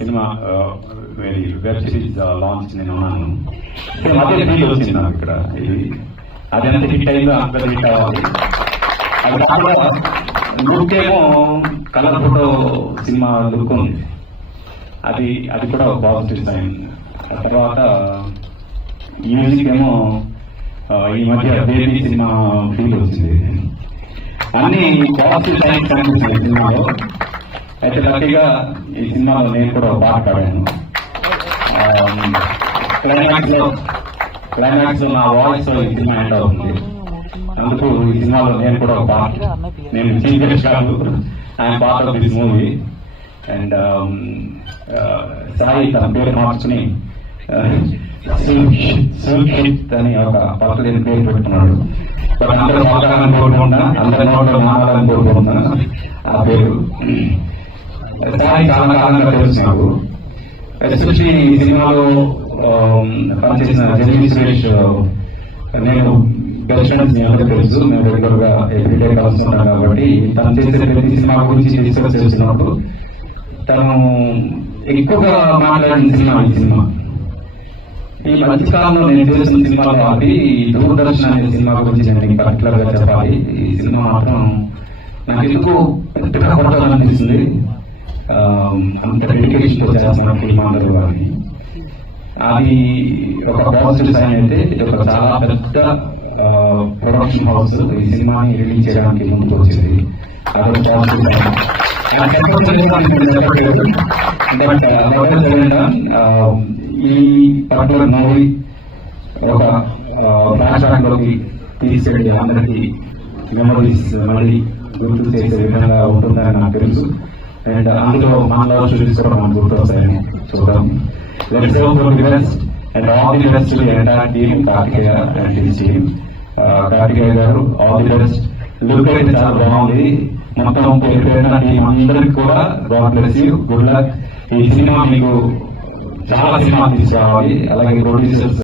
Cinema web series launch నేను ఉన్నాను. అదే ఫీల్ వచ్చింది నాకు ఇక్కడ. ఇది అది ఎంత హిట్ అయిందో అంత హిట్ అవ్వాలి. అది కాకుండా లుక్ ఏమో కలర్ ఫోటో సినిమా లుక్ ఉంది. అది కూడా పాజిటివ్ సైన్. తర్వాత మ్యూజిక్ ఏమో ఈ మధ్య బేబీ సినిమా ఫీల్ వచ్చింది. అన్ని పాజిటివ్ సైన్స్ కనిపిస్తుంది సినిమాలో. అయితే లక్కీగా ఈ సినిమాలో నేను కూడా పాట పాడాను. క్లైమాక్స్ లో నా వాయిస్ ఈ సినిమా ఎండ్ అవుతుంది. అందుకు ఈ సినిమాలో నేను కూడా పాట, నేను చీఫ్ గెస్ట్ కాదు, I'm part of this movie. And Sai తన పేరు మార్చుకుని సుఖిత్ అని ఒక పక్కలేని పేరు పెట్టుకున్నాడు. బట్ అందరూ వాడాలని కోరుకుంటున్నా, అందరి నోట్లో మానాలని కోరుకుంటున్నా ఆ పేరు. సాయి చాలా కాలంగా తెలుసు నాకు. ఎస్పెషలీ ఈ సినిమాలో పనిచేసిన జెమిని సురేష్, నేను బెస్ట్ ఫ్రెండ్స్ మీ అందరూ తెలుసు, మేము రెగ్యులర్ గా ఎవ్రీడే కలుస్తున్నాం. కాబట్టి తను చేసే ప్రతి సినిమా గురించి డిస్కస్ చేసినప్పుడు తను ఎక్కువగా మాట్లాడిన సినిమా ఈ సినిమా. ఈ మధ్యకాలంలో నేను చూసిన సినిమాలో అది దూరదర్శన్ అనే సినిమా గురించి నేను పర్టికులర్ గా చెప్పాలి. ఈ సినిమా మాత్రం నాకు ఎందుకు పెద్దగా కొట్టాలనిపిస్తుంది. అంత డెడికేషన్ తో చేస్తున్న సినిమా అందరూ అని. అది ఒక పాజిటివ్ సైన్. అయితే ఇది ఒక చాలా పెద్ద ప్రొడక్షన్ హౌస్ ఈ సినిమాని రిలీజ్ చేయడానికి ముందుకు వచ్చింది. అదొక పాజిటివ్ సైన్. ఈ పర్టికులర్ మూవీ ఒక ఫ్లాష్ బ్యాక్ లోకి తీసుకెళ్ళి అందరికీ మెమరీస్ మళ్ళీ గుర్తు చేసే విధంగా ఉంటుందని నాకు తెలుసు. అండ్ అందులో మనలో చూసి కూడా మనం గుర్తు వస్తాయని చూద్దాం. Let's go for the best and all the best to the entire team, Karthikeya and his team. Karthikeya గారు ఆల్ ది బెస్ట్. లుక్ అయితే చాలా బాగుంది. మొత్తం పేరు టీం అందరికి కూడా God bless you, good luck. ఈ సినిమా మీకు చాలా సినిమా తీసుకురావాలి. అలాగే ప్రొడ్యూసర్స్